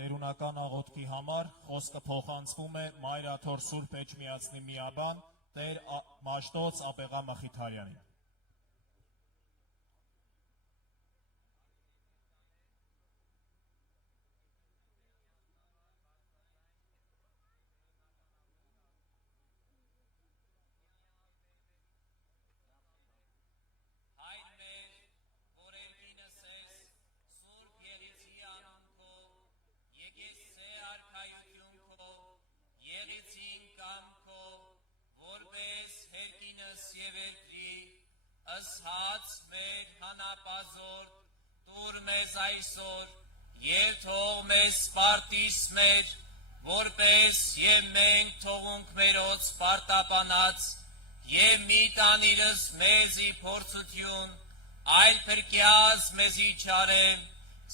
Տերունական աղոթքի համար խոսքը փոխանցվում է Մայրաթոր Սուրբ Էջմիածնի միաբան Տեր Մաշտոց Ապեղա Մխիթարյանին։ Ասած մեր հանապազոր, տուր մեզ այսօր, և թող մեզ սպարտիս մեր, որպես և մենք թողունք մերոց սպարտապանած, և մի տանիրս մեզի փորձություն, այլ փրկյաց մեզի չարեմ,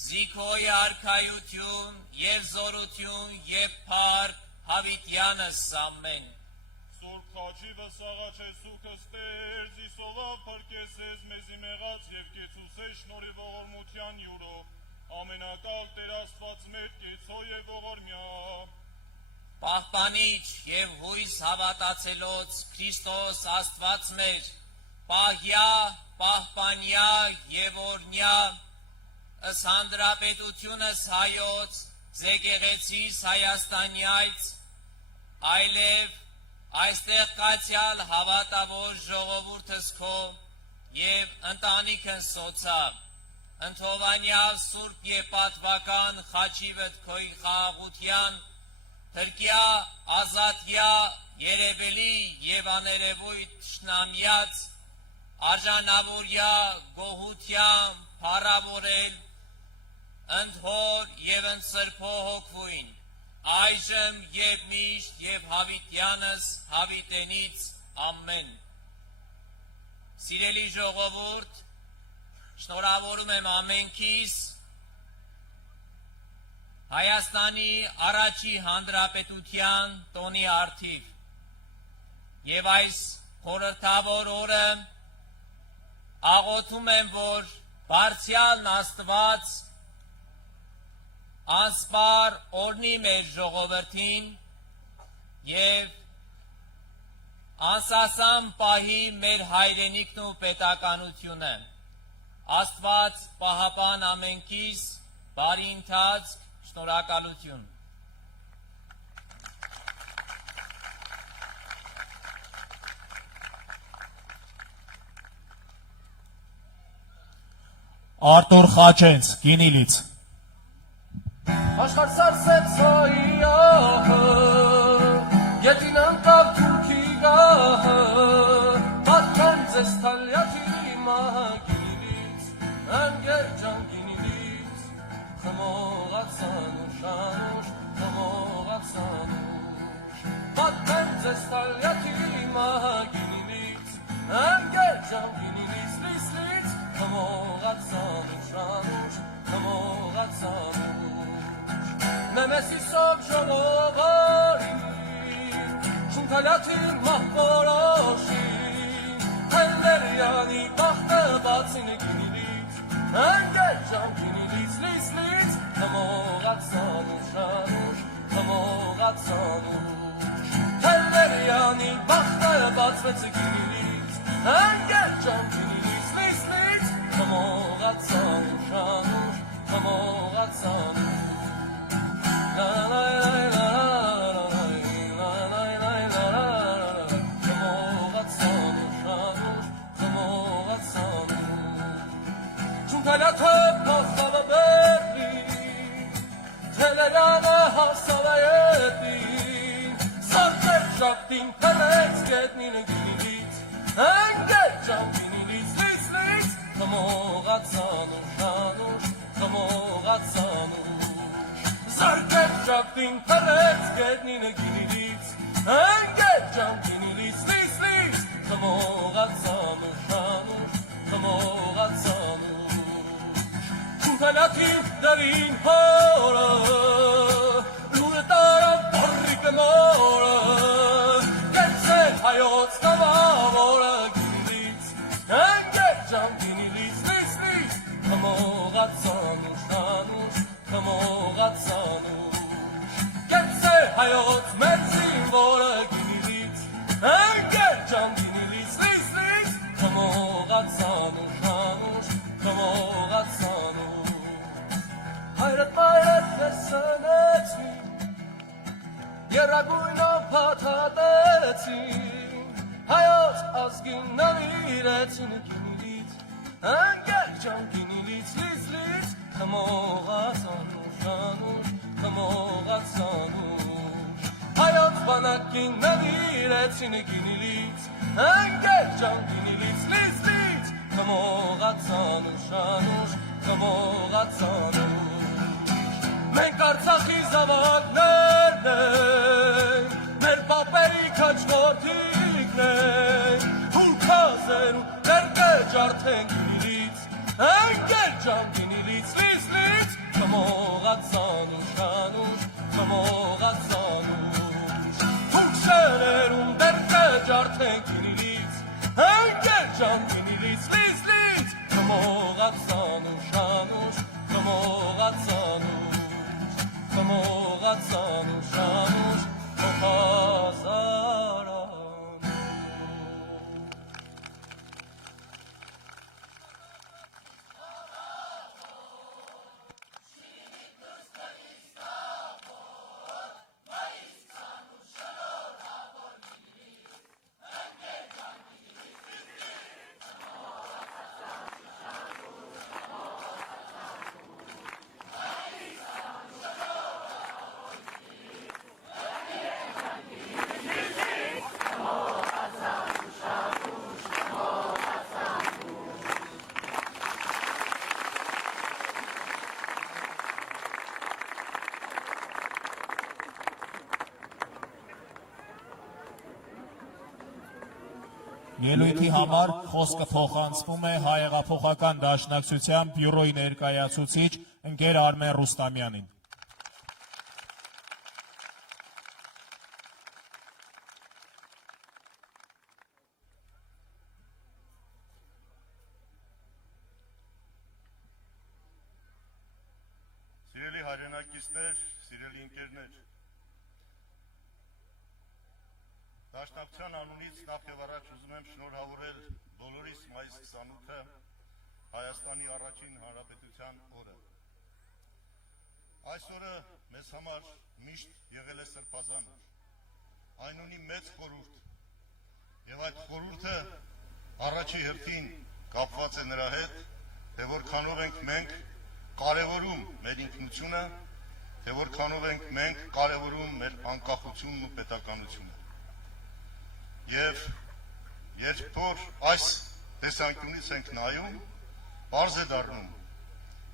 զիքոյ արքայություն և զորություն և փառք հավիտյանս ամեն։ Սուրբ խաչի վսաղաչես ու կստեր, զիսովավ պրկեսես մեզի մեղած և կեցուսես շնորի ողորմության յուրով, ամենակալ Տեր Աստված մեր կեցո և ողորմյա։ Պահպանիչ և հույս հավատացելոց Քրիստոս Աստված մեր, պահյա, պահպանյա և օրնյա, ըս հանրապետությունս հայոց, զեկեղեցիս Հայաստանյայց, այլև այստեղ կացյալ հավատավոր ժողովուրդս քո և ընտանիքն սոցա, ընթովանյալ սուրբ և պատվական խաչի վտքոյ խաղաղության, թրկյա, ազատյա, երևելի և աներևույթ թշնամյաց, արժանավորյա, գոհության, փառավորել, ընդհոր և ընծրփո հոգվույն, այժմ և միշտ և հավիտյանս հավիտենից ամեն։ Սիրելի ժողովուրդ, շնորհավորում եմ ամենքիս Հայաստանի առաջի հանրապետության տոնի առթիվ և այս խորհրդավոր օրը աղոթում եմ, որ Բարձրյալն Աստված անսպար օրհնի մեր ժողովրդին և անսասան պահի մեր հայրենիքն ու պետականությունը։ Աստված պահապան ամենքիս, բարի ընթացք, շնորհակալություն։ Արտուր Խաչենց, Գինիլից։ Աշխարհ սարսեցայի ահը, գետին անկավ թուրքի գահը, պատկան ձեզ թալյաթի մահագիրից, ընգեր ջան Գինիլից, խմողացան ուշանուշ, խմողացան ուշ, պատկան ձեզ թալյաթի մահագիրից, ընգեր ջան Գինիլից, լիսլից, խմողացան ուշանուշ, խմողացան ուշ, Մեմեսիսով ժողովարին, շունքալյաթի մահպորոշին, հելներյանի բախտը բացին Գինիլից, ընգեր ջան Գինիլից, լիսլից, խմողացան ուշանուշ, խմողացան ուշ, հելներյանի բախտը բացվեց Գինիլից, ընգեր ջան Գինիլից, լիսլից, խմողացան ուշանուշ, խմողացան ուշ, Շունքալյաթը փոխավը բերլին, թելերանը հասավայետին, սարդեր շակտին կնեց գետնին Գինիլից, ընգեր ջան Գինիլից, լիսլից, խմողացան ուշանուշ, խմողացան ուշ, սարդեր շակտին կնեց գետնին Գինիլից, ընգեր ջան Գինիլից, լիսլից, խմողացան ուշանուշ, խմողացան ուշ, շունքալյաթի դարին հորը, լուրը տարավ բարրիկը մորը, կեցեր հայոց կավավորը Գինիլից, ընգեր ջան Գինիլից, լիսլից, խմողացան ուշանուշ, խմողացան ուշ, հայոց մեր զինվորը գինիլից, ընկեր ջան գինիլից, լից, խմողացան ուշանուշ, խմողացան ուշ, հայրդ մայրդ ես սնեցին, երագույնով փաթաթեցին, հայոց ազգին նվիրեցին գինիլից, ընկեր ջան գինիլից, լից, խմողացան ուշանուշ, խմողացան ուշ, հայոց բանակին նվիրեցին գինիլից, ընկեր ջան գինիլից, լից, խմողացան ուշանուշ, խմողացան ուշ, մենք Արցախի զավակներն ենք, մեր պապերի քաջորդիկն ենք, հունքազերու ներկե ջարդենք գինիլից, ընկեր ջան գինիլից, լից, խմողացան ուշանուշ, խմողացան ուշ, հունքներում ներկե ջարդենք գինիլից, ընկեր ջան գինիլից, լից, խմողացան ուշանուշ, խմողացան ուշ, խմողացան ուշանուշ, խոհազարան ուշ. Ելույթի համար խոսքը փոխանցվում է Հայեղափոխական դաշնակցության բյուրոյի ներկայացուցիչ ընկեր Արմեն Ռուստամյանին։ Սիրելի հայրենակիցներ, սիրելի ընկերներ, Դաշնակցության անունից նախ եւ առաջ ուզում եմ շնորհավորել բոլորիս մայիս 28-ը Հայաստանի առաջին հանրապետության օրը։ Այս օրը մեզ համար միշտ եղել է սրբազան օր։ Այն ունի մեծ խորհուրդ եւ այդ խորհուրդը առաջի հերթին կապված է նրա հետ, թե որքանով ենք մենք կարևորում մեր ինքնությունը, թե որքանով ենք մենք կարևորում մեր անկախությունն ու պետականությունը։ Եվ երբ որ այս տեսանկյունից ենք նայում, պարզ է դառնում,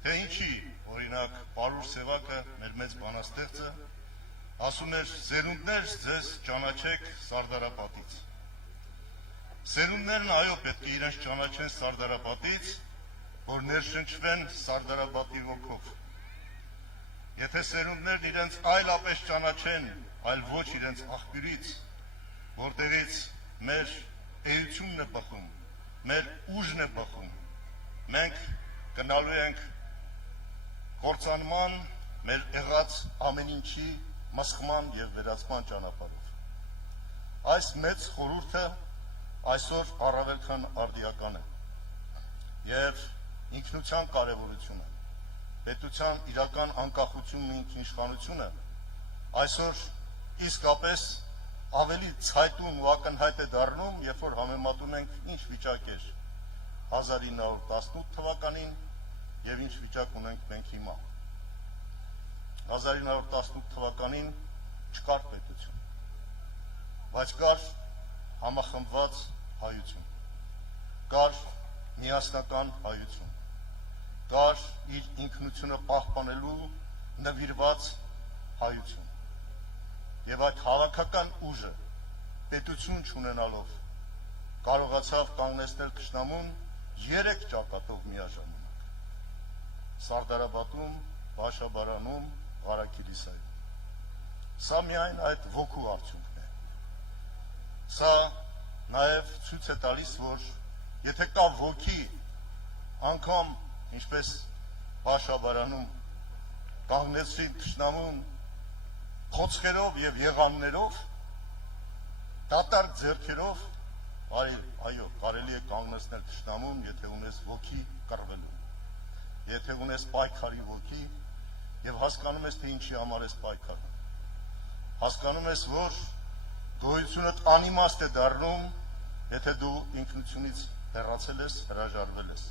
թե ինչի, օրինակ, Պարուր Սևակը, մեր մեծ բանաստեղծը, ասում էր. «Սերունդներ ձեզ ճանաչեք Սարդարապատից»։ Սերունդներն այո պետք է իրենց ճանաչեն Սարդարապատից, որ ներշնչվեն Սարդարապատի ոգով։ Եթե սերունդներն իրենց այլապես ճանաչեն, այլ ոչ իրենց աղբյուրից, որտեղից մեր էությունն է բխում, մեր ուժն է բխում, մենք գնալու ենք կործանման, մեր եղած ամեն ինչի մսխման եւ վերացման ճանապարհով։ Այս մեծ խորհուրդը այսօր առավել քան արդիական է եւ ինքնության կարեւորությունը, պետության իրական անկախությունն ու ինքնիշխանությունը այսօր իսկապես ավելի ցայտուն ու ակնհայտ է դառնում, երբ որ համեմատում ենք ինչ վիճակ էր 1918 թվականին եւ ինչ վիճակ ունենք մենք հիմա։ 1918 թվականին չկար պետություն, բայց կար համախմբված հայություն, կար միասնական հայություն, կար իր ինքնությունը պահպանելու նվիրված հայություն։ Եվ այդ հավաքական ուժը պետություն չունենալով կարողացավ կանգնեցնել թշնամուն 3 ճակատով միաժամանակ՝ Սարդարապատում, Բաշաբարանում, Ղարաքիլիսայում։ Սա միայն այդ ոգու արդյունքն է։ Սա նաև ցույց է տալիս, որ եթե կա ոգի, անգամ ինչպես Բաշաբարանում կանգնեցրին թշնամուն, Խոցքերով եւ եղաններով, դատարկ ձեռքերով, այո, կարելի է կանգնեցնել թշնամուն, եթե ունես ոգի կռվելու, եթե ունես պայքարի ոգի եւ հասկանում ես, թե ինչի համար ես պայքարում, հասկանում ես, որ գոյությունդ անիմաստ է դառնում, եթե դու ինքնությունից հեռացել ես, հրաժարվել ես,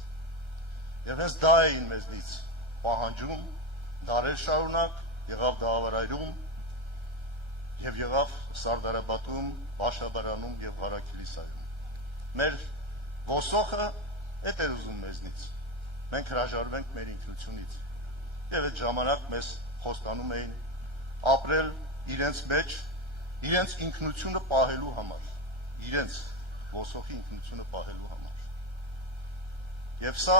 եւ հենց դա էին մեզնից պահանջում, դարեր շարունակ, եղավ դահավարայրում եւ եղավ Սարդարապատում, Բաշաբարանում եւ Հարաքիլիսայում։ Մեր ոսոխը էդ էր ուզում մեզնից։ Մենք հրաժարվենք մեր ինքնությունից։ Եվ այդ ժամանակ մեզ խոստանում էին ապրել իրենց մեջ, իրենց ինքնությունը պահելու համար, իրենց ոսոխի ինքնությունը պահելու համար։ Եվ սա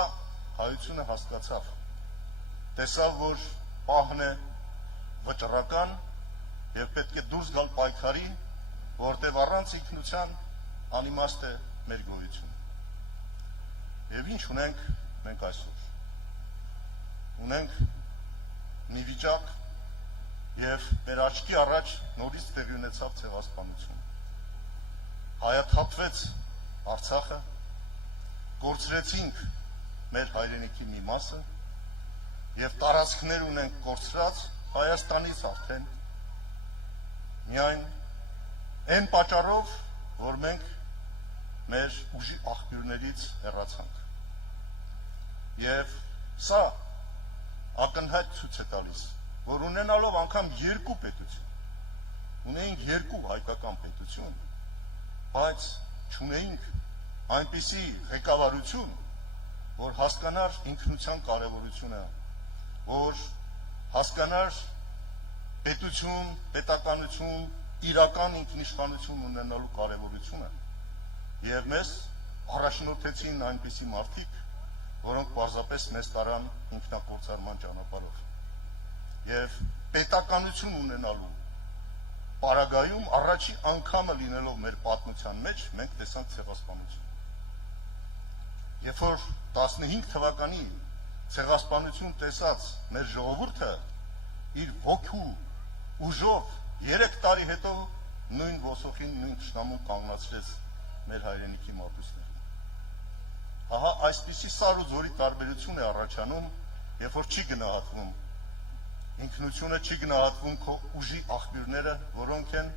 հայությունը հասկացավ, տեսավ, որ պահն է վճռական եւ պետք է դուրս գալ պայքարի, որտեղ առանց ինքնության անիմաստ է մեր գոյությունը։ Եվ ինչ ունենք մենք այսօր։ Ունենք մի վիճակ եւ մեր աչքի առաջ նորից տեղի ունեցավ ցեղասպանություն։ Հայաթափվեց Արցախը, կորցրեցինք մեր հայրենիքի մի մասը եւ տարածքներ ունենք կորցրած Հայաստանից արդեն միայն այն պատճառով, որ մենք մեր ուժի աղբյուրներից հեռացանք։ Եվ սա ակնհայտ ցույց է տալիս, որ ունենալով անգամ երկու պետություն, ունեինք երկու հայկական պետություն, բայց չունեինք այնպիսի ղեկավարություն, որ հասկանար ինքնության կարևորությունը, որ հասկանար պետություն, պետականություն, իրական ինքնիշխանություն ունենալու կարևորությունը եւ մեզ առաջնորդեցին այնպիսի մարդիկ, որոնք պարզապես մեզ տարան ինքնակործարման ճանապարհով եւ պետականություն ունենալու պարագայում առաջի անգամը լինելով մեր պատմության մեջ մենք տեսանք ցեղասպանություն։ Երբ որ 15 թվականի ցեղասպանություն տեսած մեր ժողովուրդը իր ոգու ուժով 3 տարի հետո նույն ոսոխին, նույն թշնամուն կանգնացրեց մեր հայրենիքի մատուցները։ Ահա այսպիսի սար ու զորի տարբերություն է առաջանում, երբ որ չի գնահատվում ինքնությունը, չի գնահատվում քո ուժի աղբյուրները, որոնք են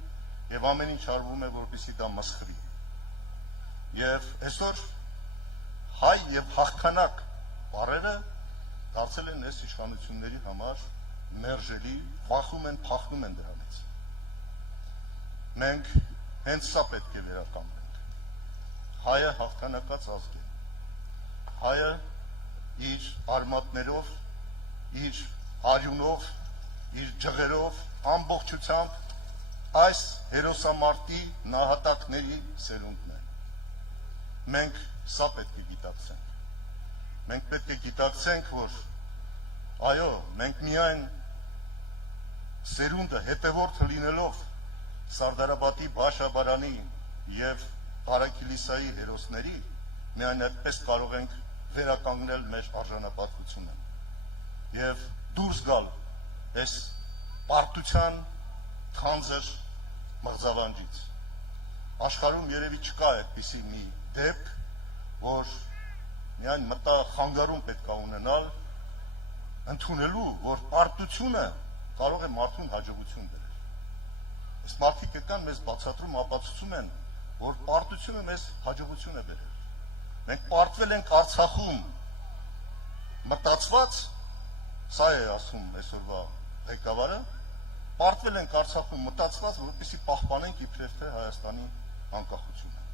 եւ ամեն ինչ արվում է, որպեսզի դա մսխրի։ Եվ այսօր հայ եւ հաղթանակ բառերը դարձել են այս իշխանությունների համար մերժելի, վախում են, փախնում են դրանից։ Մենք հենց սա պետք է վերականգնենք։ Հայը հաղթանակած ազգ է։ Հայը իր արմատներով, իր արյունով, իր ջղերով, ամբողջությամբ այս հերոսամարտի նահատակների սերունդն է։ Մենք սա պետք է գիտակցենք։ Մենք պետք է գիտակցենք, որ այո, մենք միայն սերունդը հետևորդը լինելով Սարդարապատի, Բաշաբարանի եւ Հարաքիլիսայի հերոսների, միայն այդպես կարող ենք վերականգնել մեր արժանապատվությունը եւ դուրս գալ այս պարտության թանձր մղձավանջից։ Աշխարհում երևի չկա այդպիսի մի դեպք, որ միայն մտախանգարում պետք է ունենալ ընդունելու, որ պարտությունը կարող է մարդուն հաջողություն բերել։ Այս մարդիկ կան մեզ բացատրում, ապացուցում են, որ պարտությունը մեզ հաջողություն է բերել։ Մենք պարտվել ենք Արցախում մտածված, սա է ասում այսօրվա ղեկավարը, պարտվել ենք Արցախում մտածված, որպեսզի պահպանենք իբրև թե Հայաստանի անկախությունը։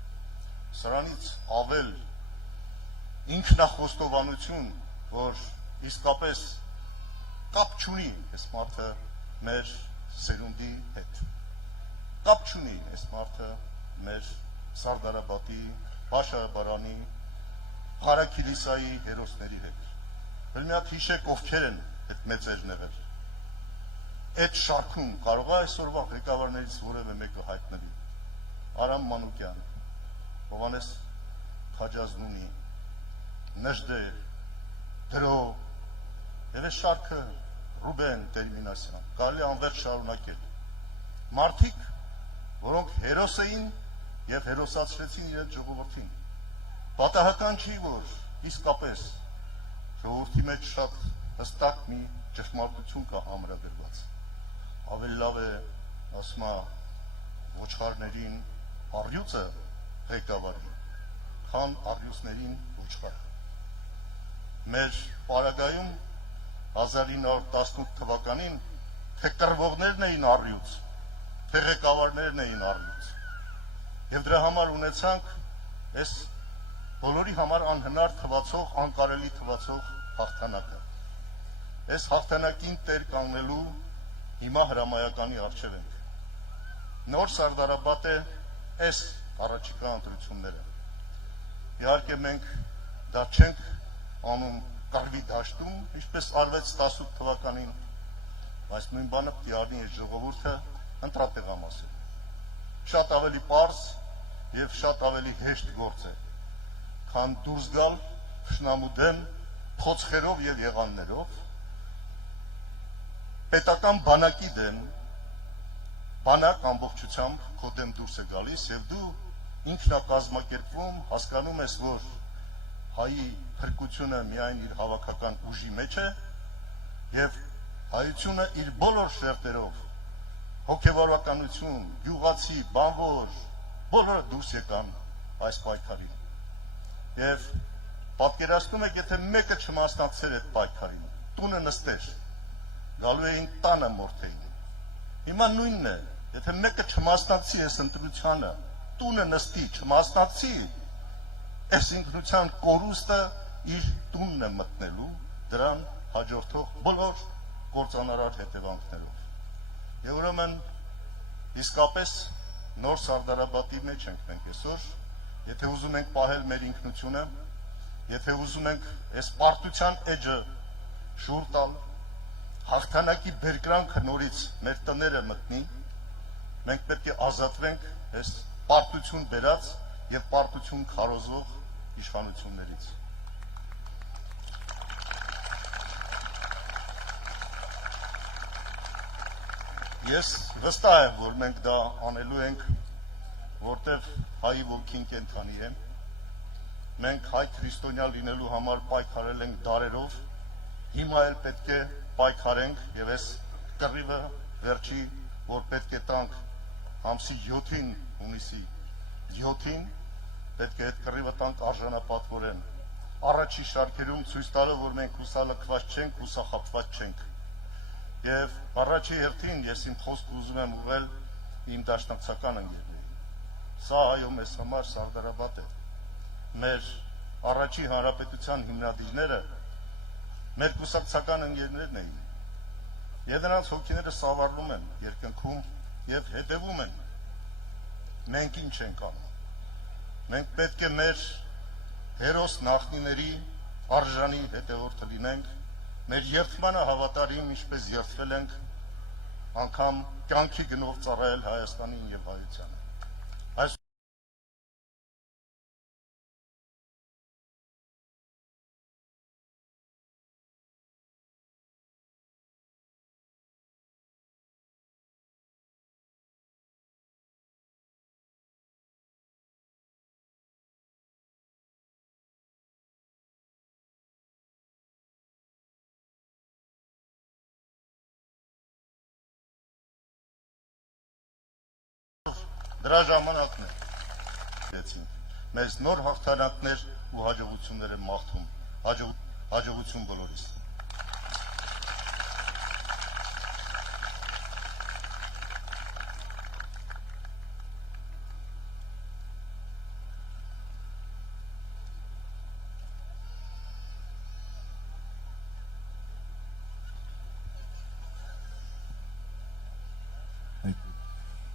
Սրանից ավել ինքնախոստովանություն, որ իսկապես կապ չունի այս մարդը մեր սերունդի հետ։ Կապ չունի այս մարդը մեր Սարդարապատի, Բաշաբարանի, Հարաքիլիսայի հերոսների հետ։ Էլ մի հատ հիշեք ովքեր են այդ մեծերն եղել։ Այդ շարքում կարող է այսօրվա ղեկավարներից որևէ մեկը հայտնվի։ Արամ Մանուկյան, Հովհաննես Քաջազնունի, Նժդե, Դրո, եւ այս շարքը Ռուբեն Տերմինասյան, կարելի անվերջ շարունակել։ մարդիկ, որոնք հերոս էին եւ հերոսացրեցին իրենց ժողովրդին։ Պատահական չի, որ իսկապես ժողովրդի մեջ շատ հստակ մի ճշմարտություն կա ամրագրված։ Ավելի լավ է, ասում է, ոչխարներին առյուծը ղեկավարի, քան առյուծներին ոչխար։ Մեր պարագայում 1918 թվականին թե կռվողներն էին առյուծ, թե ղեկավարներն էին առյուծ։ Եվ դրա համար ունեցանք այս բոլորի համար անհնար թվացող, անկարելի թվացող հաղթանակը։ Այս հաղթանակին տեր կանգնելու հիմա հրամայականի առջև ենք։ Նոր Սարդարապատ է այս առաջիկա ընտրությունները։ Իհարկե մենք դա չենք անում կռվի դաշտում, ինչպես արվեց 18 թվականին, բայց նույն բանը պիտի արնի այս ժողովուրդը ընտրատեղամասը։ Շատ ավելի պարզ եւ շատ ավելի հեշտ գործ է, քան դուրս գալ թշնամու դեմ փոცხերով եւ եղաններով, պետական բանակի դեմ, բանակ ամբողջությամբ քո դեմ դուրս է գալիս եւ դու ինքնակազմակերպվում հասկանում ես, որ հայի փրկությունը միայն իր հավաքական ուժի մեջ է եւ հայությունը իր բոլոր շերտերով հոգեվորականություն, գյուղացի, բանվոր, բոլորը դուրս եկան այս պայքարին։ Եվ պատկերացնում եք, եթե մեկը չմասնակցեր այդ պայքարին, տունը նստեր, գալու էին տանը մորթեին։ Հիմա նույնն է, եթե մեկը չմասնակցի այս ընտրությանը, տունը նստի, չմասնակցի, այս ինքնության կորուստը իր տունն է մտնելու դրան հաջորդող բոլոր կործանարար հետևանքներով։ Եվ ուրեմն իսկապես նոր Սարդարապատի մեջ ենք մենք այսօր, եթե ուզում ենք պահել մեր ինքնությունը, եթե ուզում ենք այս պարտության էջը շուռ տալ, հաղթանակի բերկրանքը նորից մեր տները մտնի, մենք պետք է ազատվենք այս պարտություն բերած եւ պարտություն քարոզող իշխանություններից։ Ես վստահ եմ, որ մենք դա անելու ենք, որտեղ հայի ոգին կենդանի է։ Մենք հայ քրիստոնյա լինելու համար պայքարել ենք դարերով, հիմա էլ պետք է պայքարենք եւ այս կռիվը վերջի, որ պետք է տանք ամսի 7-ին, հունիսի 7-ին, պետք է այդ կռիվը տանք արժանապատվորեն։ Առաջի շարքերում ցույց տալով, որ մենք հուսալքված չենք, հուսախաբված չենք։ Եվ առաջի հերթին ես իմ խոսքը ուզում եմ ուղղել իմ դաշնակցական ընկերներին։ Սա այո մեզ համար Սարդարապատ է։ Մեր առաջի հանրապետության հիմնադիրները մեր կուսակցական ընկերներն էին։ Եվ նրանց հոգիները սավառնում են երկնքում եւ հետևում են։ Մենք ինչ ենք անում։ Մենք պետք է մեր հերոս նախնիների արժանի հետևորդը լինենք, մեր երդմանը հավատարիմ, ինչպես երդվել ենք, անգամ կյանքի գնով ծառայել Հայաստանին եւ հայությանը։ Դրա ժամանակն է մեզ նոր հաղթանակներ ու հաջողություններ եմ մաղթում, հաջողություն բոլորիս։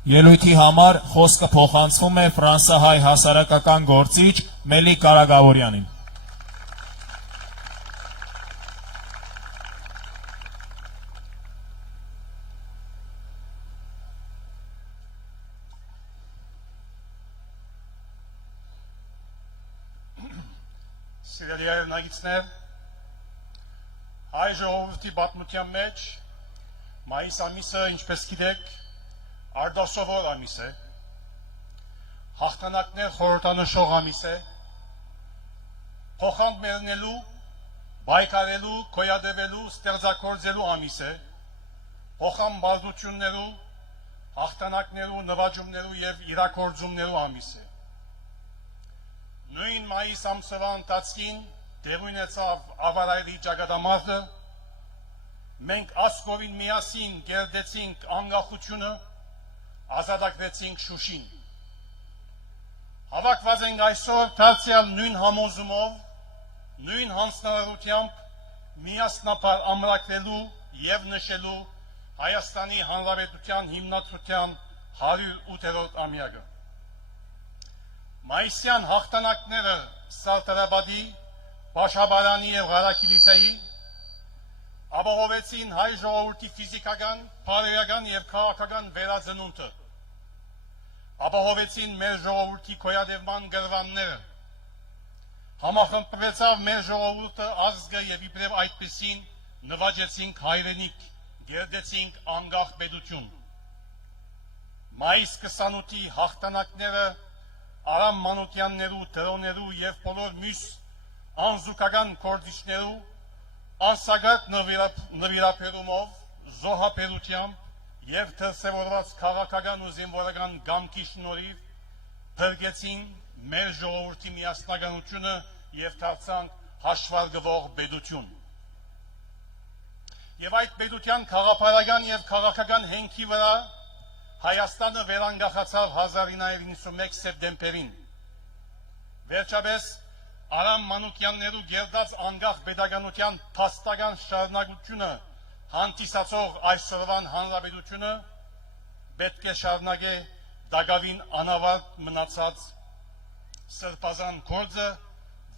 Ելույթի համար խոսքը փոխանցվում է ֆրանսահայ հասարակական գործիչ Մելիք Կարագավորյանին։ Սիրելի հայրենակիցներ, հայ ժողովրդի պատմության մեջ մայիս ամիսը, ինչպես գիտեք, արդասովոր ամիս է, հաղթանակներ խորհրդանշող ամիս է, փոխանց մեռնելու, բայկարելու, գոյատևելու, ստեղծագործելու ամիս է, փոխան բազդություններու, հաղթանակներու, նվաճումներու եւ իրաքործումներու ամիս է։ Նույն մայիս ամսվա ընթացքին տեղի ունեցավ ավարայրի ճակատամարտը, մենք ասկովին միասին գերդեցինք անկախությունը, ազատագրեցինք Շուշին։ Հավաքված ենք այսօր դարձյալ նույն համոզումով, նույն հանձնարարությամբ միասնապար ամրագրելու եւ նշելու Հայաստանի Հանրապետության հիմնադրության 108-րդ ամյակը։ Մայիսյան հաղթանակները Սարդարաբադի, Բաշաբարանի եւ Ղարաքիլիսայի ապահովեցին հայ ժողովրդի ֆիզիկական, բարոյական եւ քաղաքական վերածնունդը, ապահովեցին մեր ժողովրդի գոյատևման գրվանները, համախմբվեցավ մեր ժողովուրդը ազգը եւ իբրև այդպեսին նվաճեցինք հայրենիք, գերդեցինք անկախ պետություն։ Մայիս 28-ի հաղթանակները Արամ Մանուկյաններու, դրոներու եւ բոլոր մյուս անզուգական գործիչներու անսագատ նվիրապերումով, զոհապերությամբ եւ դրսեւորված քաղաքական ու զինվորական գամքի շնորհիվ փրկեցին մեր ժողովրդի միասնականությունը եւ դարձանք հաշվարկվող պետություն։ Եվ այդ պետության քաղաքական եւ քաղաքական հենքի վրա Հայաստանը վերանգախացավ 1991 սեպտեմբերին։ Վերջապես Արամ Մանուկյաններու գերդած անկախ պետականության փաստական շարունակությունը հանդիսացող այսօրվան հանրապետությունը պետք է շարունակե դակավին անավարտ մնացած սրբազան գործը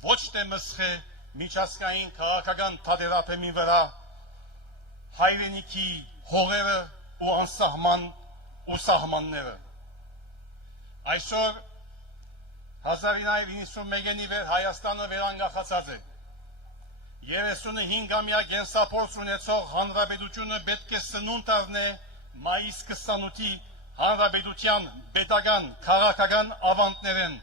ոչ թե մսխե միջազգային քաղաքական թատերապեմի վրա հայրենիքի հողերը ու անսահման ու սահմանները։ Այսօր 1991-ի վեր Հայաստանը վերանգախացած է։ 35-ամյա գենսափորձ ունեցող հանրապետությունը պետք է սնունդ առնե մայիս 28-ի հանրապետության պետական, քաղաքական ավանդներեն,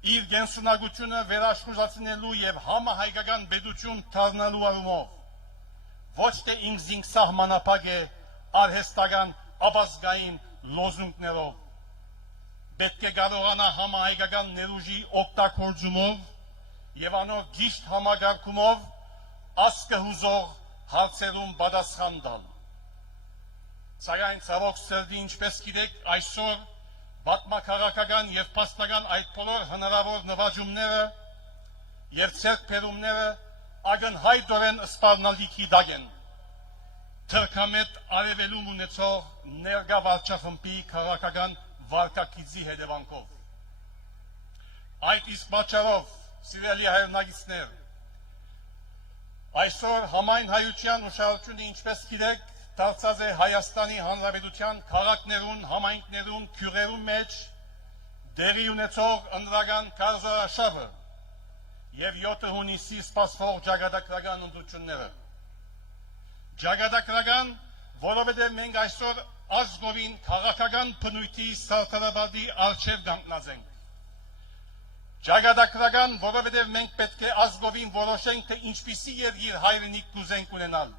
իր գենսունակությունը վերաշխուժացնելու եւ համահայկական պետություն դառնալու առումով, ոչ թե ինքզինք սահմանափակ է արհեստական ապազգային լոզունգներով, պետք է կարողանա համահայկական ներուժի օգտագործումով եւ անոր գիշտ համագարկումով ասկը հուզող հարցերում պատասխան տալ։ Սակայն ցավոք սրտի, ինչպես գիտեք, այսօր պատմաքաղաքական եւ փաստական այդ բոլոր հնարավոր նվաճումները եւ ցերկբերումները ակնհայտորեն սպառնալիքի դակ են։ Թրքամետ արևելում ունեցող ներկա վարչախմբի քաղաքական վարկակիցի հետևանքով։ Այդ իսկ պատճառով, սիրելի հայրենակիցներ, այսօր համայն հայության ուշադրությունը, ինչպես գիտեք, դարձած է Հայաստանի Հանրապետության քաղաքներուն, համայնքներուն, գյուղերուն մեջ դերի ունեցող ընդրական կարծրաշավը եւ 7 հունիսի սպասվող ճակատագրական ընդդությունները։ Ճակատագրական, որովհետև մենք այսօր ազգովին քաղաքական բնույթի Սարդարաբադի առջև կանգնած ենք։ Ճակատագրական, որովհետև մենք պետք է ազգովին որոշենք, թե ինչպիսի երկիր հայրենիք կուզենք ունենալ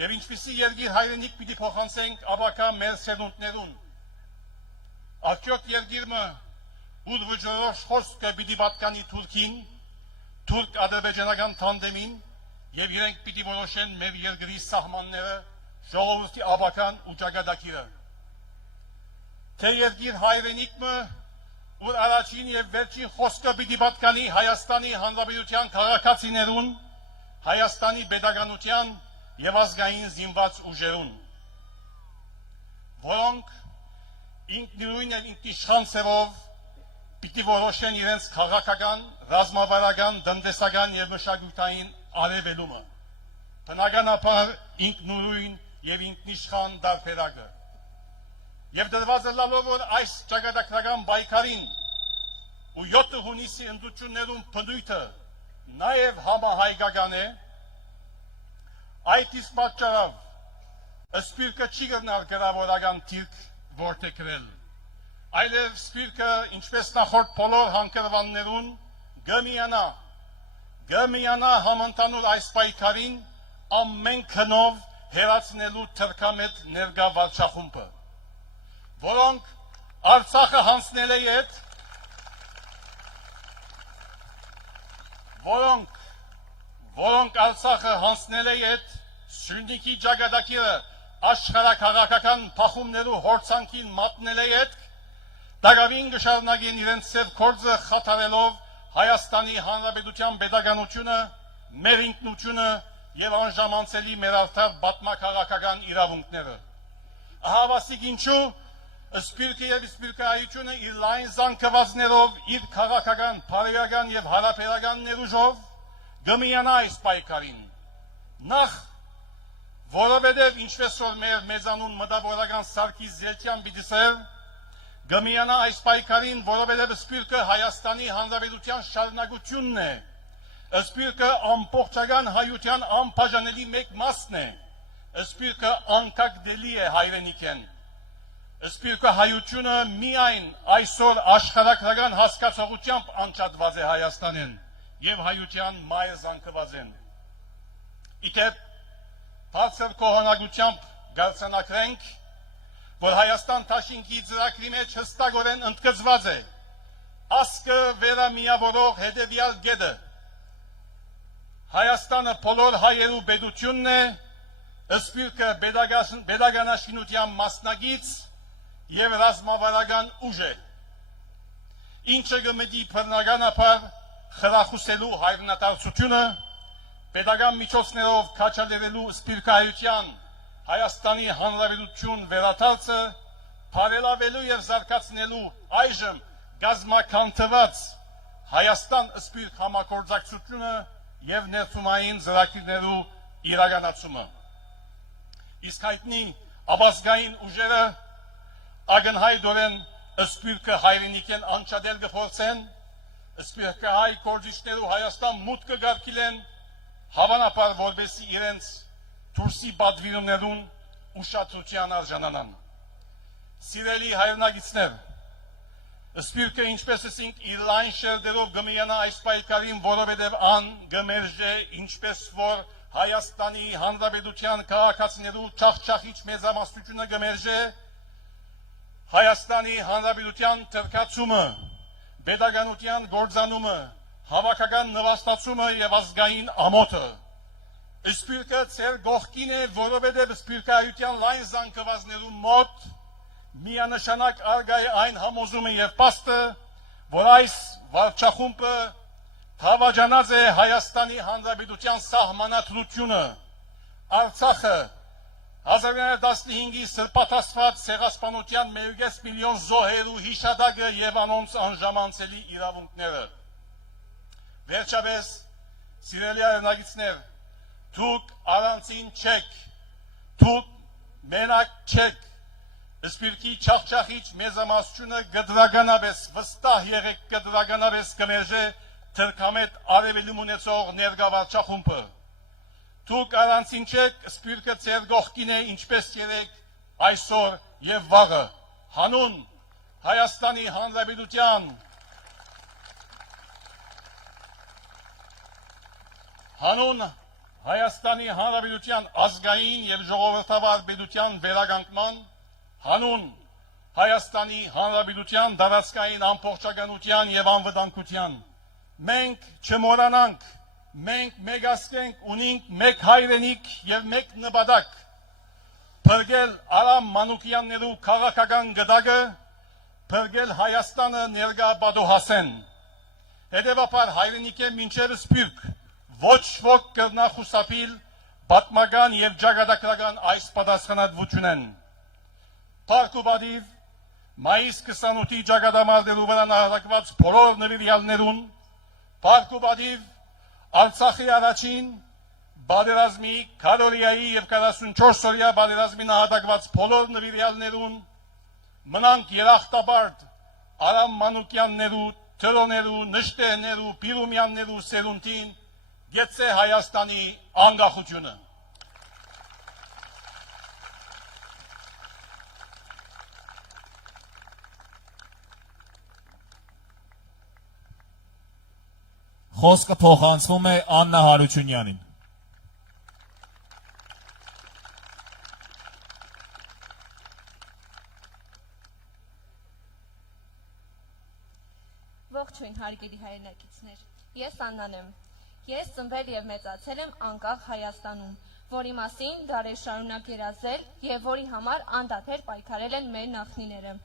եւ ինչպիսի երկիր հայրենիք պիտի փոխանցենք ապակա մեր սերունդներուն։ Արդյոք երկիրը ուր վճռող խոսքը պիտի պատկանի Թուրքին, թուրք-ադրբեջանական թանդեմին եւ իրենք պիտի որոշեն մեր երկրի սահմանները, ժողովրդի ապական ու ճակատագիրը։ Թե երկիր հայրենիքը, որ առաջին եւ վերջին խոսքը պիտի պատկանի Հայաստանի Հանրապետության քաղաքացիներուն, Հայաստանի պետականության եւ ազգային զինված ուժերուն, որոնք ինքնուրույն եւ ինքնիշխան ձևով պիտի որոշեն իրենց քաղաքական, ռազմավարական, տնտեսական եւ մշակութային արևելումը, բնականաբար ինքնուրույն եւ ինքնիշխան դարբերակը։ Եվ դրված է լալով, որ այս ճակատագրական պայքարին ու 7 հունիսի ընդդություններում բնույթը նաև համահայկական է, այդ իսկ պատճառով Սպիրկը չի գտնալ գրավորական թիրք որդեքրել, այլև սպիրկը ինչպես նախորդ բոլոր հանգրվաններուն գմիանա համընդանուր այս պայքարին ամեն քնով հերացնելու թրքամետ ներգա վարչախումբը, որոնք Արցախը հանձնել է ետ, որոնք Արցախը հանձնել է ետ Սյունիքի ճակատագիրը աշխարհաքաղաքական փախումներու հորցանքին մատնել է ետ, դակավին կշարունակեն իրենց սև գործը խաթարելով Հայաստանի Հանրապետության պետականությունը, մեր ինքնությունը եւ անժամանցելի մեր արդար պատմաքաղաքական իրավունքները։ Ահավասիկ ինչու Սպիրկը եւ սպիրկայությունը իր լայն զանգվածներով, իր քաղաքական, բարոյական եւ հարաբերական ներուժով գմիանա այս պայքարին։ Նախ որովհետեւ ինչպես որ մեր մեծանուն մտավորական Սարգիս Զելչյան պիտիսեր գմիանա այս պայքարին, որովհետեւ սպիրկը Հայաստանի Հանրապետության շարունակությունն է, սպիրկը ամբողջական հայության անբաժանելի մեկ մասն է, սպիրկը անկակդելի է հայրենիքեն, սպիրկը հայությունը միայն այսօր աշխարհակրական հասկացողությամբ անջատված է Հայաստանին եւ հայության մայր զանգված են։ Իդեպ բարձր կողմնակությամբ գարցանակրենք, որ Հայաստան Թաշինքի ծրագրի մեջ հստակորեն ընդգծված է ասկը վերամիավորող հետևյալ գեդը. Հայաստանը բոլոր հայերու պետությունն է, սպիրկը պետականաշինության մասնագիծ եւ ռազմավարական ուժ է, ինչը կմտի բռնականաբար խրախուսելու հայրենադարձությունը, պետական միջոցներով քաջալերելու սպիրկայության Հայաստանի Հանրապետություն վերադարձը, բարելավելու եւ զարգացնելու այժմ գազམաքանթված Հայաստան սպիրկ համագործակցությունը եւ ներսումային ծրագրերու իրականացումը։ Իսկ հայտնի ապազգային ուժերը ագնհայտորեն սպիրկը հայրենիքեն անջատել կփորձեն, սպիրկը հայ գործիչներու Հայաստան մուտք կգարգիլեն, հավանաբար որպեսզի իրենց դուրսի պատվիրումներուն ուշադրության արժանանան։ Սիրելի հայրենագիտներ, սպիրկը ինչպես ասենք իր լայն շերտերով գմիանա այս պայքարին, որովհետև ան գմերժե ինչպես որ Հայաստանի Հանրապետության քաղաքացիներու չախչախիչ մեծամասնությունը գմերժե Հայաստանի Հանրապետության թրքացումը, պետականության գործանումը, հավաքական նվաստացումը եւ ազգային ամոթը։ Սպիրկը ծեր գողքին է, որովհետև սպիրկայության լայն զանգվածներու մոտ միանշանակ արգա է այն համոզումը եւ պաստը, որ այս վարչախումբը հավաջանած է Հայաստանի Հանրապետության սահմանադրությունը, Արցախը 1915-ի սրբաթասված ցեղասպանության 1.5 միլիոն զոհերու հիշադակը եւ անոնց անժամանցելի իրավունքները։ Վերջապես, սիրելի հայրենագիտներ, դուք առանցին չեք, դուք մենակ չեք, սպիրկի չախչախիչ մեծամասնությունը գդրականապես վստահ եղեք գդրականապես կմերժե թրքամետ արևելում ունեցող ներկա վարչախումբը։ Դուք առանցին չեք, սպիրկը ձեր գողքին է ինչպես երեք, այսօր եւ վաղը, հանուն Հայաստանի Հանրապետության Հայաստանի Հանրապետության ազգային եւ ժողովրդավար պետության վերականգնման, հանուն Հայաստանի Հանրապետության տարածքային ամբողջականության եւ անվտանգության, մենք չմոռանանք, մենք մեկ ասենք ունենք մեկ հայրենիք եւ մեկ նպատակ, փրկել Արամ Մանուկյաններու քաղաքական գդակը, փրկել Հայաստանը ներկա պատոհասեն։ Հետևաբար հայրենիքը մինչև սպիրկ ոչ ոք կրնա խուսափիլ պատմական եւ ճակատագրական այս պատասխանատվությունն։ Փառքուբադիվ մայիս 28-ի ճակատամարտերու վրա նահատակված բոլոր նվիրյալներուն, փառքուբադիվ Արցախի առաջին բادرազմի Քարորիայի եւ 44-օրյա բادرազմի նահատակված բոլոր նվիրյալներուն, մնանք երախտապարտ Արամ Մանուկյաններու, Թրոներու, Նշտերներու, Պիրումյաններու սերունդին, գեցե Հայաստանի անկախությունը։ Խոսքը փոխանցվում է Աննա Հարությունյանին։ Ողջույն հարգելի հայրենակիցներ, ես Աննան եմ։ Ես ծնվել եւ մեծացել եմ անկախ Հայաստանում, որի մասին դարեր շարունակ երազել եւ որի համար անդադար պայքարել են մեր նախնիները։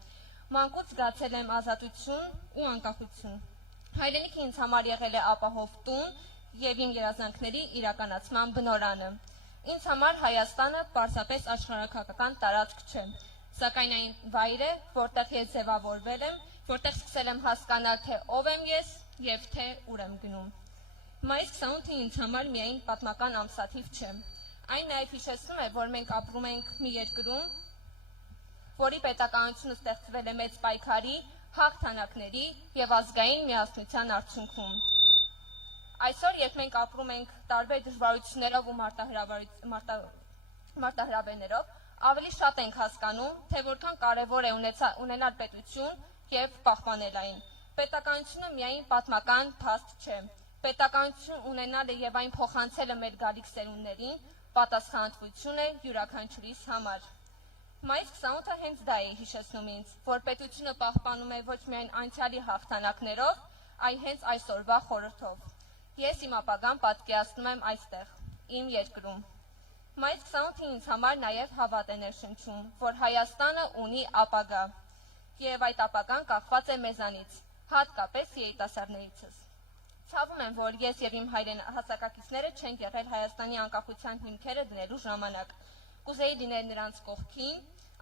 Մանկուց զգացել եմ ազատություն ու անկախություն։ Հայրենիքը ինձ համար եղել է ապահով տուն եւ իմ երազանքների իրականացման բնօրանը։ Ինձ համար Հայաստանը պարզապես աշխարհակական տարածք չէ, սակայն այն վայր է, որտեղ ես ձևավորվել եմ, որտեղ սկսել եմ հասկանալ, թե ով եմ ես եւ թե ուր եմ գնում։ Մայիս 28-ը ինձ համար միայն պատմական ամսաթիվ չէ։ Այն նաեւ հիշեցնում է, որ մենք ապրում ենք մի երկրում, որի պետականությունը ստեղծվել է մեծ պայքարի, հաղթանակների եւ ազգային միասնության արդյունքում։ Այսօր, երբ մենք ապրում ենք տարբեր դժվարություններով ու մարտահրավերներով, ավելի շատ ենք հասկանում, թե որքան կարևոր է ունենալ պետություն եւ պահպանել այն։ Պետականությունը միայն պատմական փաստ չէ։ Պետականություն ունենալը եւ այն փոխանցելը մեր գալիք սերունդներին պատասխանատվություն է յուրաքանչյուրիս համար։ Մայիս 28-ը հենց դա է հիշեցնում ինձ, որ պետությունը պահպանում է ոչ միայն անցյալի հաղթանակներով, այլ հենց այսօրվա խորհրդով։ Ես իմ ապագան պատկերացնում եմ այստեղ, իմ երկրում։ Մայիս 28-ը ինձ համար նաեւ հավատ է ներշնչում, որ Հայաստանը ունի ապագա, եւ այդ ապագան կախված է մեզանից, հատկապես երիտասարդներիցս։ Ցավում եմ, որ ես եւ իմ հասակակիցները չենք եղել Հայաստանի անկախության հիմքերը դնելու ժամանակ։ Կուզեի լինել նրանց կողքին,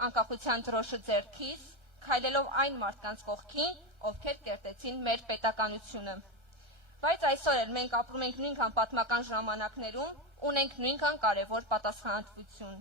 անկախության դրոշը ձեռքիս, քայլելով այն մարդկանց կողքին, ովքեր կերտեցին մեր պետականությունը։ Բայց այսօր էլ մենք ապրում ենք նույնքան պատմական ժամանակներում, ունենք նույնքան կարևոր պատասխանատվություն։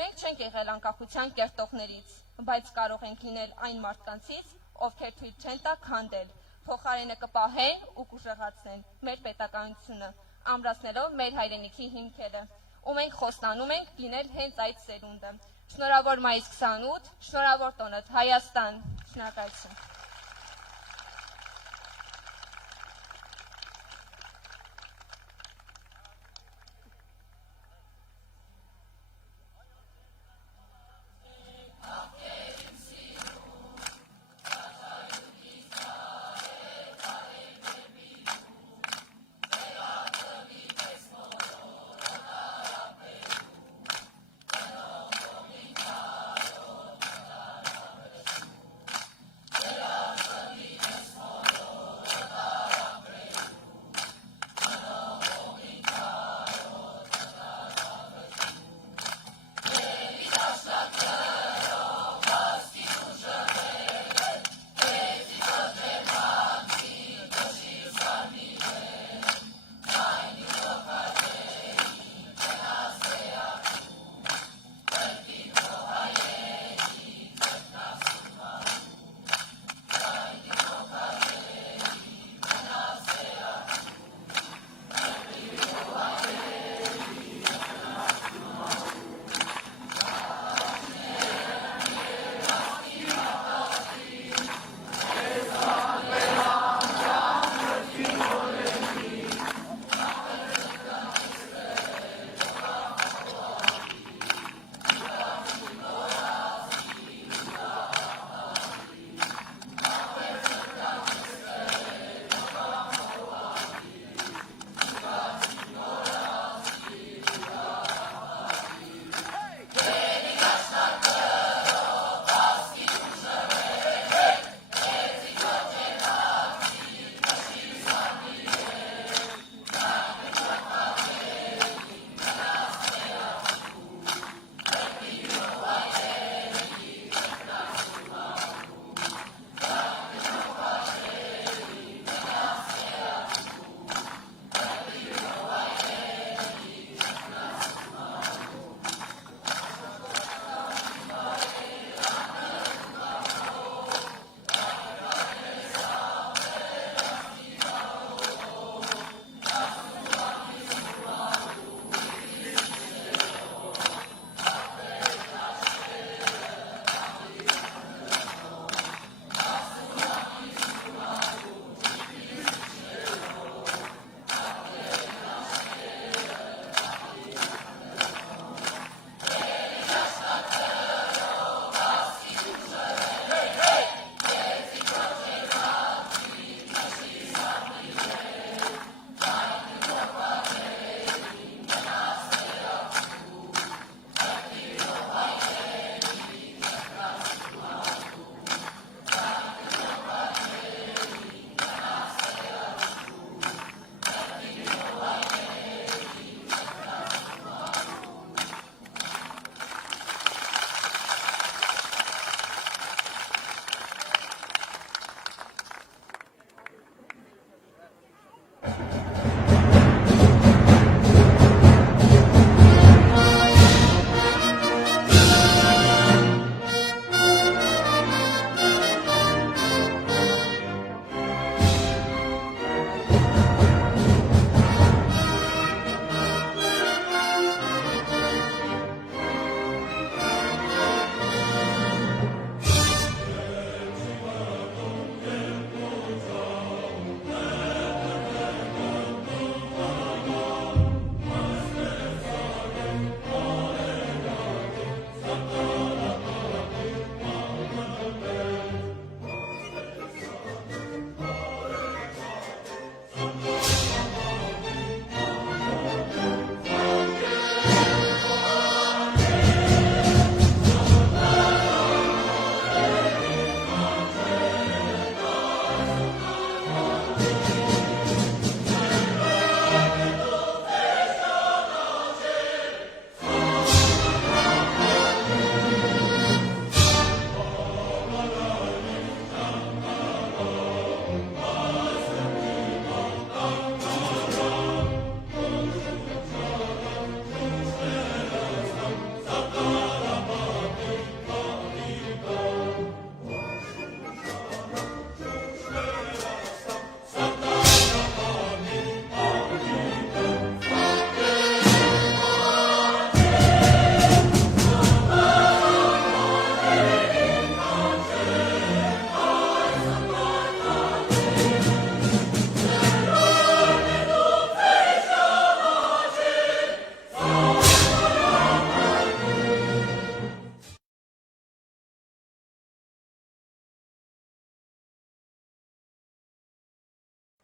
Մենք չենք եղել անկախության կերտողներից, բայց կարող ենք լինել այն մարդկանցից, ովքեր թույլ չեն տա քանդել, փոխարենը կպահեն ու կուժեղացնեն մեր պետականությունը, ամրացնելով մեր հայրենիքի հիմքերը, ու մենք խոստանում ենք լինել հենց այդ սերունդը։ Շնորհավոր մայիս 28, շնորհավոր տոնդ Հայաստան, շնորհակալություն։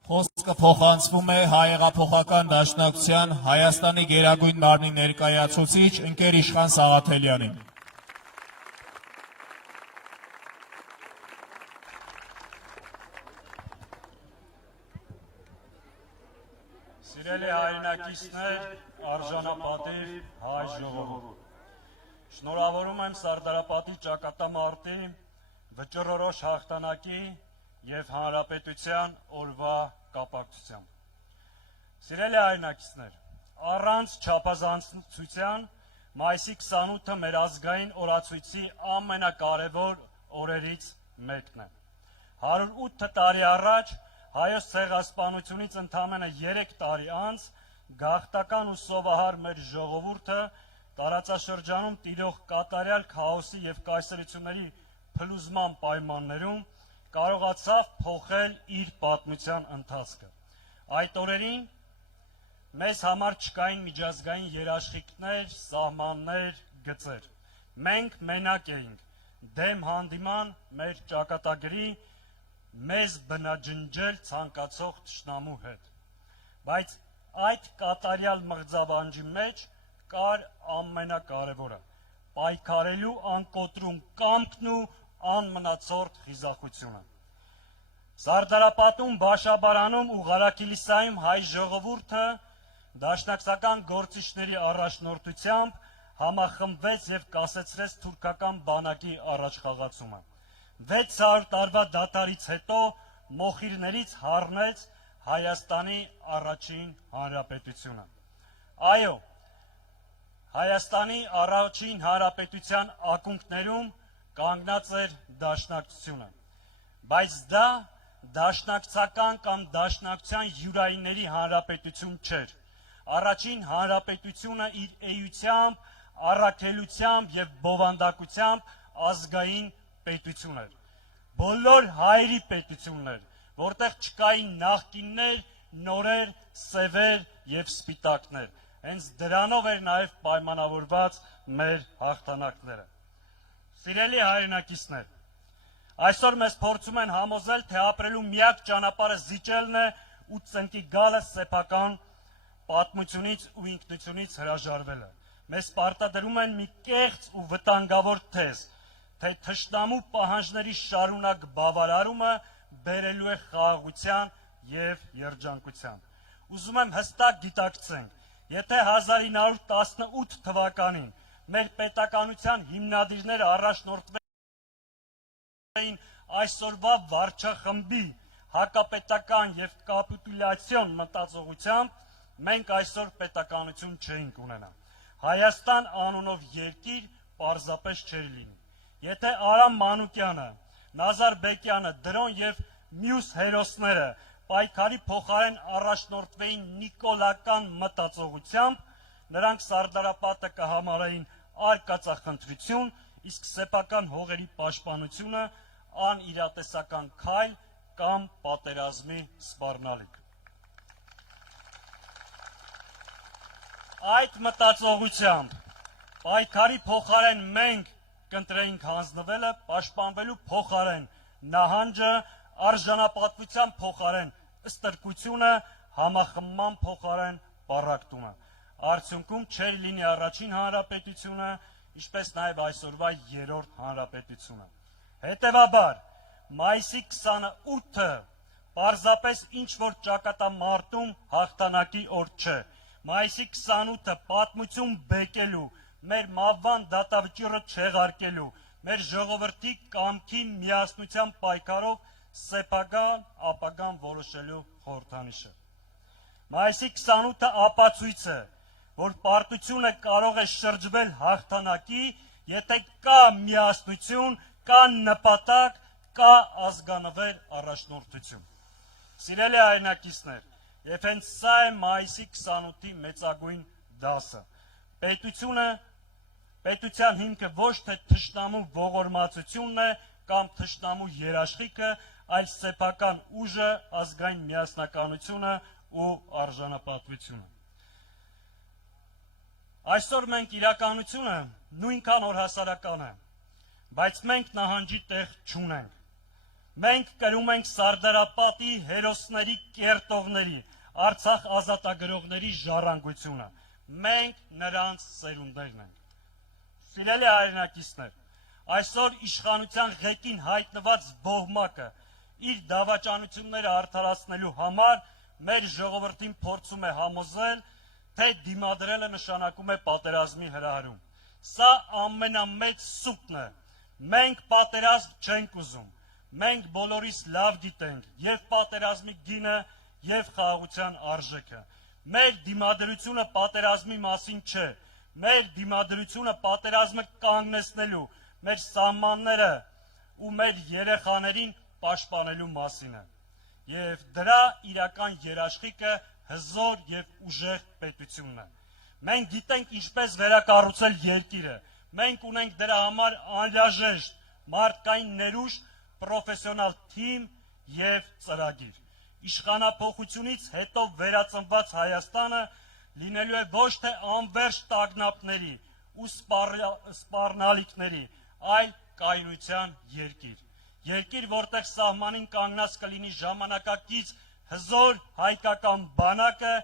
Խոսքը փոխանցվում է Հայեղափոխական Դաշնակցության Հայաստանի Գերագույն մարմնի ներկայացուցիչ ընկեր Իշխան Սաղաթելյանին։ Սիրելի հայրենակիցներ, արժանապատիվ հայ ժողովուրդ, շնորհավորում եմ Սարդարապատի ճակատամարտի վճռորոշ հաղթանակի և հանրապետության օրվա կապակցությամբ։ Սիրելի հայրենակիցներ, առանց չափազանցության մայիսի 28-ը մեր ազգային օրացույցի ամենակարևոր օրերից մեկն է։ 108 տարի առաջ Հայոց ցեղասպանությունից ընդամենը 3 տարի անց գաղթական ու սովահար մեր ժողովուրդը տարածաշրջանում տիրող կատարյալ քաոսի և կայսրությունների փլուզման պայմաններում կարողացավ փոխել իր պատմության ընթացքը։ Այդ օրերին մեզ համար չկային միջազգային երաշխիքներ, սահմաններ, գծեր։ Մենք մենակ էինք դեմ հանդիման մեր ճակատագրի մեզ բնաջնջել ցանկացող թշնամու հետ, բայց այդ կատարյալ մղձավանջի մեջ կար ամենակարևորը՝ պայքարելու անկոտրում կամքն ու անմնացորդ խիզախությունը։ Սարդարապատում, Բաշաբարանում ու Ղարաքիլիսայում հայ ժողովուրդը դաշնակցական գործիչների առաջնորդությամբ համախմբվեց և կասեցրեց թուրքական բանակի առաջխաղացումը։ 600 տարվա դադարից հետո մոխիրներից հառնեց Հայաստանի առաջին հանրապետությունը։ Այո, Հայաստանի առաջին հանրապետության ակունքներում կանգնած էր դաշնակցությունը, բայց դա դաշնակցական կամ դաշնակցության յուրայինների հանրապետություն չէր։ Առաջին հանրապետությունը իր էությամբ, առաքելությամբ և բովանդակությամբ ազգային պետություն էր, բոլոր հայերի պետությունն էր, որտեղ չկային նախկիններ, նորեր, սևեր և սպիտակներ։ Հենց դրանով էր նաև պայմանավորված մեր հաղթանակները։ Սիրելի հայրենակիցներ, այսօր մեզ փորձում են համոզել, թե ապրելու միակ ճանապարհը զիջելն է ու ծնկի գալը սեփական պատմությունից ու ինքնությունից հրաժարվելը։ Մեզ պարտադրում են մի կեղծ ու վտանգավոր թեզ, թե թշնամու պահանջների շարունակ բավարարումը բերելու է խաղաղության և երջանկության։ Ուզում եմ հստակ գիտակցենք, եթե 1918 թվականին մեր պետականության հիմնադիրները առաջնորդվեին այսօրվա վարչախմբի հակապետական և կապիտուլյացիոն մտածողությամբ, մենք այսօր պետականություն չէինք ունենա։ Հայաստան անունով երկիր պարզապես չէր լինի։ Եթե Արամ Մանուկյանը, Նազար Բեկյանը, Դրոն և մյուս հերոսները պայքարի փոխարեն առաջնորդվեին նիկոլական մտածողությամբ, նրանք Սարդարապատը կհամարեին արկածախնդրություն, իսկ սեփական հողերի պաշտպանությունը անիրատեսական քայլ կամ պատերազմի սպառնալիք։ Այդ մտածողությամբ պայքարի փոխարեն մենք կընտրեինք հանձնվելը, պաշտպանվելու փոխարեն նահանջը, արժանապատվության փոխարեն ստրկությունը, համախմբման փոխարեն պառակտումը։ Արդյունքում չէր լինի առաջին հանրապետությունը, ինչպես նաև այսօրվա երրորդ հանրապետությունը։ Հետևաբար, մայիսի 28-ը պարզապես ինչ-որ ճակատամարտում հաղթանակի օր չէ։ Մայիսի 28-ը պատմություն բեկելու, մեր մահվան դատավճիռը չեղարկելու, մեր ժողովրդի կամքի միասնության պայքարով սեփական ապագան որոշելու խորհրդանիշը։ Մայիսի 28-ը ապացույց է, որ պարտությունը կարող է շրջվել հաղթանակի, եթե կա միասնություն, կա նպատակ, կա ազգանվեր առաջնորդություն։ Սիրելի հայրենակիցներ, եւ հենց սա է մայիսի 28-ի մեծագույն դասը։ Պետության հիմքը ոչ թե թշնամու ողորմածությունն է կամ թշնամու երաշխիքը, այլ սեփական ուժը, ազգային միասնականությունը ու արժանապատվությունը։ Այսօր մենք իրականությունը նույնքան օրհասարական է, բայց մենք նահանջի տեղ չունենք։ Մենք կրում ենք Սարդարապատի հերոսների կերտողների, Արցախ ազատագրողների ժառանգությունը։ Մենք նրանց սերունդներն ենք։ Սիրելի հայրենակիցներ, այսօր իշխանության ղեկին հայտնված բողմակը իր դավաճանությունները արդարացնելու համար մեր ժողովրդին փորձում է համոզել, թե դիմադրելը նշանակում է պատերազմի հրահրում։ Սա ամենամեծ սուտն է։ Մենք պատերազմ չենք ուզում։ Մենք բոլորիս լավ գիտենք եւ պատերազմի գինը եւ խաղաղության արժեքը։ Մեր դիմադրությունը պատերազմի մասին չէ։ Մեր դիմադրությունը պատերազմը կանգնեցնելու, մեր սահմանները ու մեր երեխաներին պաշտպանելու մասին է։ Եվ դրա իրական երաշխիքը հզոր եւ ուժեղ պետությունն է։ Մենք գիտենք ինչպես վերակառուցել երկիրը։ Մենք ունենք դրա համար անհրաժեշտ մարդկային ներուժ, պրոֆեսիոնալ թիմ եւ ծրագիր։ Իշխանափոխությունից հետո վերածնված Հայաստանը լինելու է ոչ թե անվերջ տագնապների ու սպառնալիքների, այլ կայունության երկիր։ Երկիր, որտեղ սահմանին կանգնած կլինի ժամանակակից հզոր հայկական բանակը,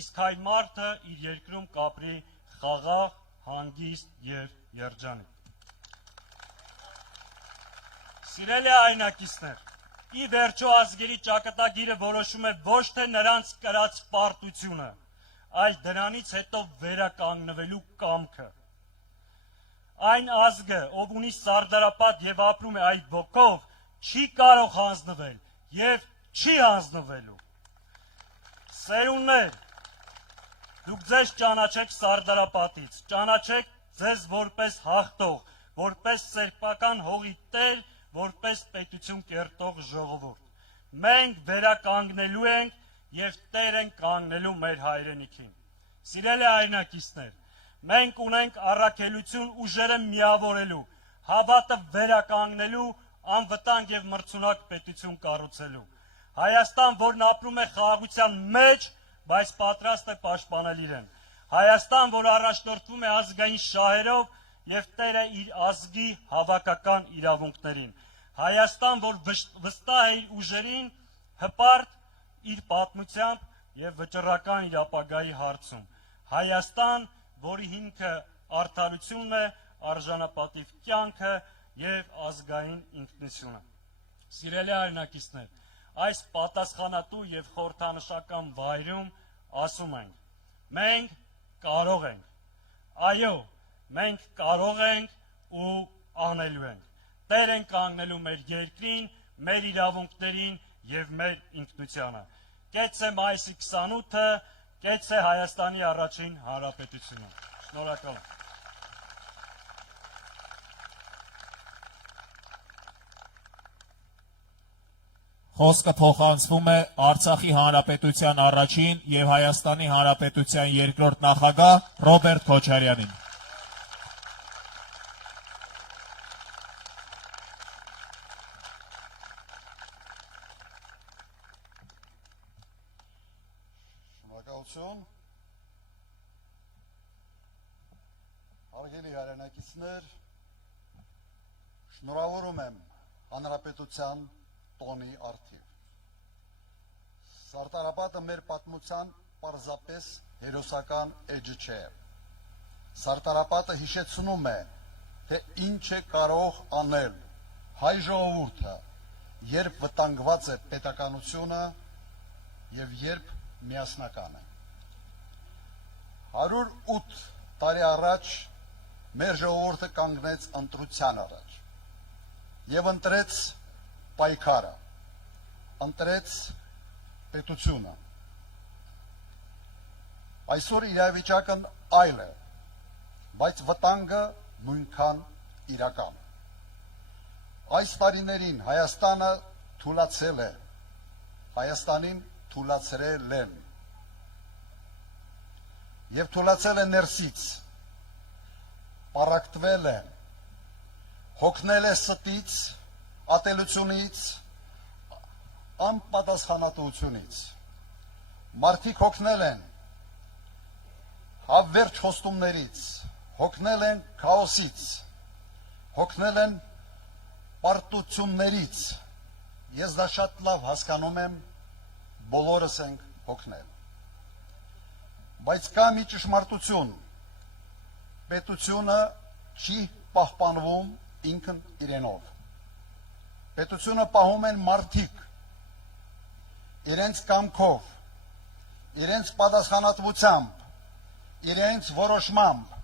իսկ հայ մարդը իր երկրում կապրի խաղաղ, հանգիստ եւ երջանիկ։ Սիրելի հայրենակիցներ, ի վերջո ազգերի ճակատագիրը որոշում է ոչ թե նրանց կրած պարտությունը, այլ դրանից հետո վերականգնվելու կամքը։ Այն ազգը, ով ունի Սարդարապատ եւ ապրում է այդ ոգով, չի կարող հանձնվել եւ չի հանձնվելու։ Սերունդներ, դուք ձեզ ճանաչեք Սարդարապատից, ճանաչեք ձեզ որպես հաղթող, որպես սերբական հողի տեր, որպես պետություն կերտող ժողովուրդ։ Մենք վերականգնելու ենք եւ տեր ենք կանգնելու մեր հայրենիքին։ Սիրելի հայրենակիցներ, մենք ունենք առաքելություն ուժերը միավորելու, հավատը վերականգնելու, անվտանգ եւ մրցունակ պետություն կառուցելու։ Հայաստան, որն ապրում է խաղաղության մեջ, բայց պատրաստ է պաշտպանել իրեն։ Հայաստան, որ առաջնորդվում է ազգային շահերով եւ տեր է իր ազգի հավաքական իրավունքներին։ Հայաստան, որ վստահ է իր ուժերին, հպարտ իր պատմությամբ եւ վճռական իր ապագայի հարցում։ Հայաստան, որի հիմքը արդարությունն է, արժանապատիվ կյանքը եւ ազգային ինքնությունը։ Սիրելի հայրենակիցներ, այս պատասխանատու եւ խորհրդանշական վայրում ասում ենք. մենք կարող ենք։ Այո, մենք կարող ենք ու անելու ենք։ Տեր ենք կանգնելու մեր երկրին, մեր իրավունքներին եւ մեր ինքնությանը։ Կեցե մայիսի 28-ը, կեցե Հայաստանի առաջին հանրապետությունը։ Շնորհակալ եմ։ Խոսքը փոխանցվում է Արցախի հանրապետության առաջին եւ Հայաստանի հանրապետության երկրորդ նախագահ Ռոբերտ Քոչարյանին։ Շնորհակալություն։ Հարգելի հայրենակիցներ, շնորհավորում եմ հանրապետության տոնի արդիվ։ Սարդարապատը մեր պատմության պարզապես հերոսական էջը չէ։ Սարդարապատը հիշեցնում է, թե ինչ է կարող անել հայ ժողովուրդը, երբ վտանգված է պետականությունը եւ երբ միասնական է։ 108 տարի առաջ մեր ժողովուրդը կանգնեց ընտրության առաջ եւ ընտրեց պայքարը, ընտրեց պետությունը։ Այսօր իրավիճակն այլ է, բայց վտանգը նույնքան իրական։ Այս տարիներին Հայաստանը թուլացել է, Հայաստանին թուլացրել են եւ թուլացել է ներսից, պառակտվել է, հոգնել է ստից, ատելությունից, անպատասխանատվությունից։ Մարդիկ հոգնել են հավերժ խոստումներից, հոգնել են քաոսից, հոգնել են պարտություններից, ես դա շատ լավ հասկանում եմ, բոլորս ենք հոգնել։ Բայց կա մի ճշմարտություն, պետությունը չի պահպանվում ինքն իրենով։ Պետությունը պահում են մարդիկ, իրենց կամքով, իրենց պատասխանատվությամբ, իրենց որոշմամբ։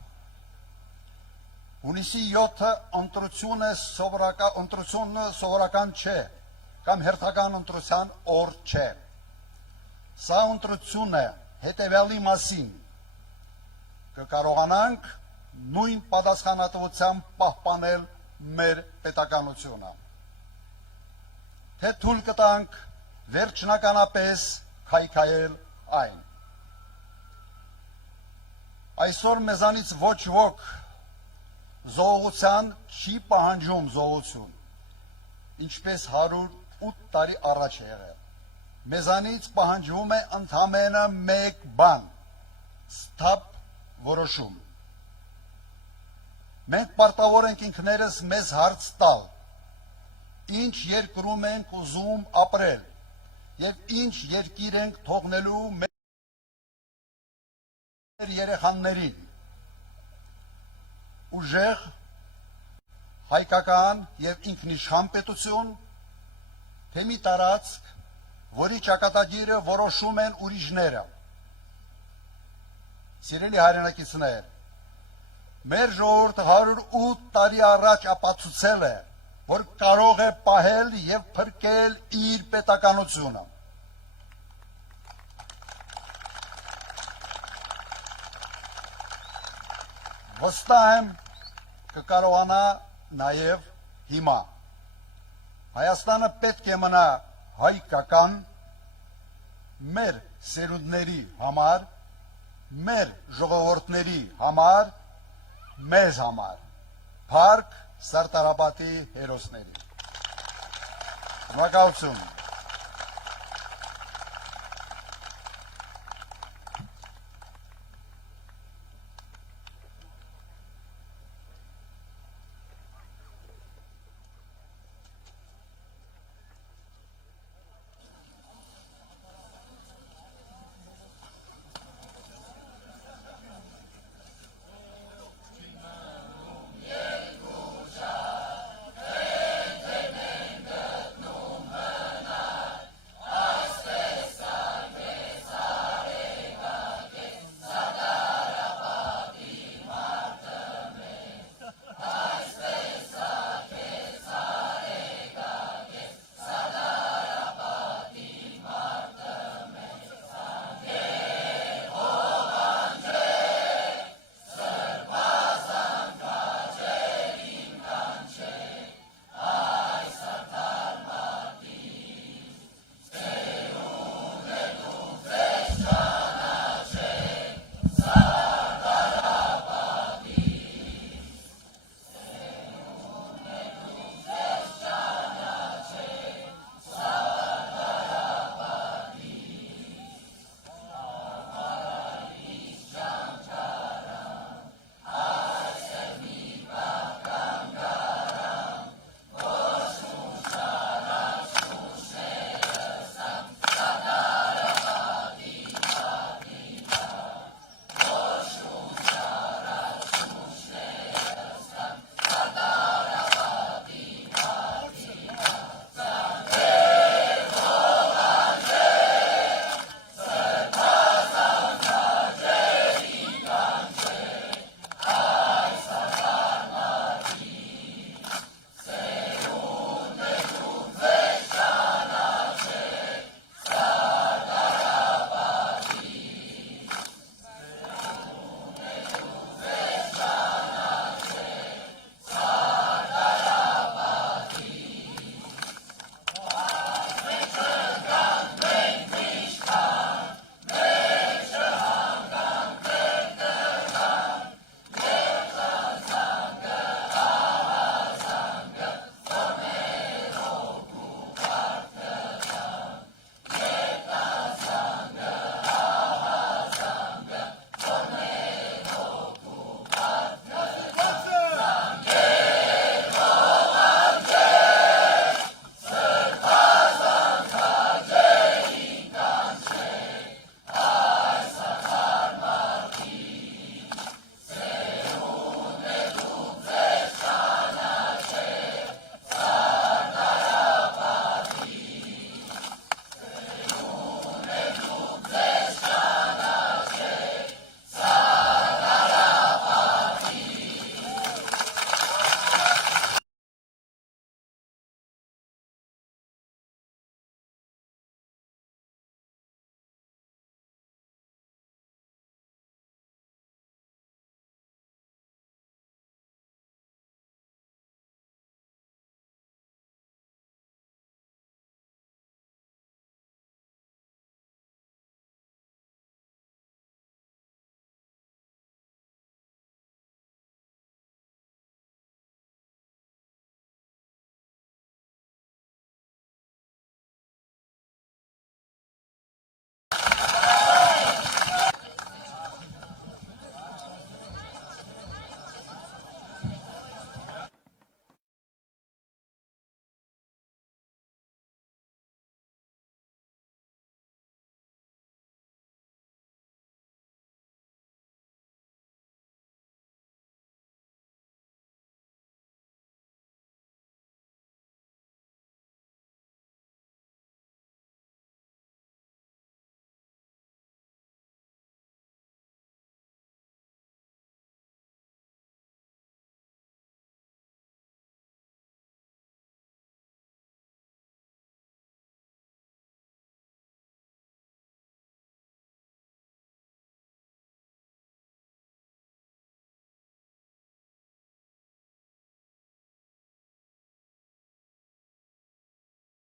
Հունիսի 7-ը ընտրությունը սովորական չէ, կամ հերթական ընտրության օր չէ։ Սա ընտրություն է հետևյալի մասին, կկարողանանք նույն պատասխանատվությամբ պահպանել մեր պետականությունը։ Թե թույլ կտանք վերջնականապես քայքայել այն։ Այսօր մեզանից ոչ ոք զողողության չի պահանջում զողողություն, ինչպես 108 տարի առաջ է եղել։ Մեզանից պահանջվում է ընդամենը մեկ բան՝ սթափ որոշում։ Մենք պարտավոր ենք ինքներս մեզ հարց տալ, ինչ երկրում ենք ուզում ապրել եւ ինչ երկիր ենք թողնելու մեր երեխաներին։ Ուժեղ, հայկական եւ ինքնիշխան պետություն, թե մի տարածք, որի ճակատագիրը որոշում են ուրիշները։ Սիրելի հայրենակիցներ, մեր ժողովուրդը 108 տարի առաջ ապացուցել է, որ կարող է պահել եւ փրկել իր պետականությունը։ Վստահ եմ կկարողանա նաև հիմա։ Հայաստանը պետք է մնա հայկական, մեր սերունդների համար, մեր ժողովուրդների համար, մեզ համար, Փառք Սարտարապատի հերոսների։ Շնորհակալություն։